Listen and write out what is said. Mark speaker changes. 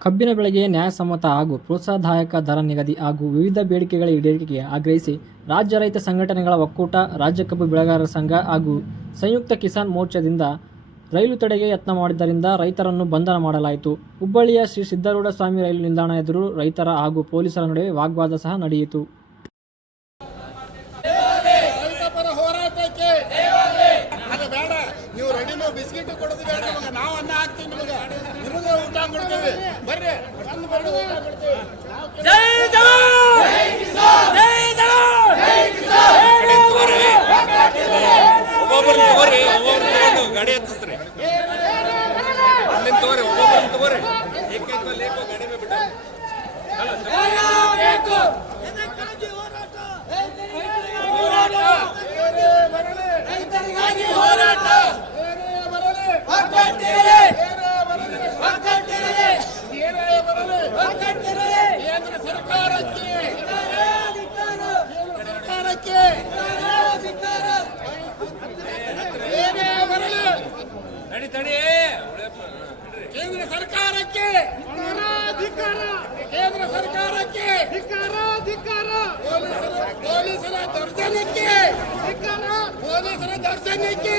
Speaker 1: ಕಬ್ಬಿನ ಬೆಳೆಗೆ ನ್ಯಾಯಸಮ್ಮತ ಹಾಗೂ ಪ್ರೋತ್ಸಾಹದಾಯಕ ದರ ನಿಗದಿ ಹಾಗೂ ವಿವಿಧ ಬೇಡಿಕೆಗಳ ಈಡೇರಿಕೆಗೆ ಆಗ್ರಹಿಸಿ ರಾಜ್ಯ ರೈತ ಸಂಘಟನೆಗಳ ಒಕ್ಕೂಟ, ರಾಜ್ಯ ಕಬ್ಬು ಬೆಳೆಗಾರರ ಸಂಘ ಹಾಗೂ ಸಂಯುಕ್ತ ಕಿಸಾನ್ ಮೋರ್ಚಾದಿಂದ ರೈಲು ತಡೆಗೆ ಯತ್ನ ಮಾಡಿದ್ದರಿಂದ ರೈತರನ್ನು ಬಂಧನ ಮಾಡಲಾಯಿತು. ಹುಬ್ಬಳ್ಳಿಯ ಶ್ರೀ ಸಿದ್ದಾರೂಢ ಸ್ವಾಮಿ ರೈಲು ನಿಲ್ದಾಣ ಎದುರು ರೈತರ ಹಾಗೂ ಪೊಲೀಸರ ನಡುವೆ ವಾಗ್ವಾದ ಸಹ ನಡೆಯಿತು
Speaker 2: ರೈತ ಪರ ಹೋರಾಟಕ್ಕೆ ಅದ ಬೇಡ ನೀವು ಬಿಸ್ಕಿಟ್ ಕೊಡೋದು ಬೇಡ ನಮಗೆ. ನಾವು ಅನ್ನ ಹಾಕ್ತೀವಿ ನಿಮಗೆ. ನಿಮಗೆ ಊಟ ಕೊಡ್ತೇವೆ. ಬರ್ರಿ. ಬಂದು ಬರ್ರಿ ಊಟ ಕೊಡ್ತೇವೆ.
Speaker 3: ಜೈ ಜವಾನ್ ಜೈ ಜವಾನ್
Speaker 4: ಒಬ್ಬೊಬ್ಬರನ್ನ ತಗೋರಿ ಒಬ್ಬೊಬ್ಬರನ್ನ ತಗೊಂಡು ಗಾಡಿ ಹತ್ತಿಸ್ರಿ. ಅಲ್ಲಿಂದ ತಗೋರಿ ಒಬ್ಬೊಬ್ಬರು ತಗೋರಿ. ಏಕೈಕ ಲೇಖ ಗಾಡಿ ಮೇಲೆ ಬಿಟ್ಟು.
Speaker 2: ಏನೇ ಬರಲಿ
Speaker 3: ರೈತರಿಗಾಗಿ ಹೋರಾಟ.
Speaker 2: ಕೇಂದ್ರ ಸರ್ಕಾರಕ್ಕೆ. ಕೇಂದ್ರ ಸರ್ಕಾರಕ್ಕೆ. ಏನೇ ಬರಲಿ.
Speaker 4: ನಡಿ ತಡಿ
Speaker 2: ಕೇಂದ್ರ ಸರ್ಕಾರಕ್ಕೆ. ಕೇಂದ್ರ ಸರ್ಕಾರಕ್ಕೆ. ಪೊಲೀಸರ ಪೊಲೀಸರ ದೌರ್ಜನ್ಯಕ್ಕೆ. ಪೊಲೀಸರ ದೌರ್ಜನ್ಯಕ್ಕೆ.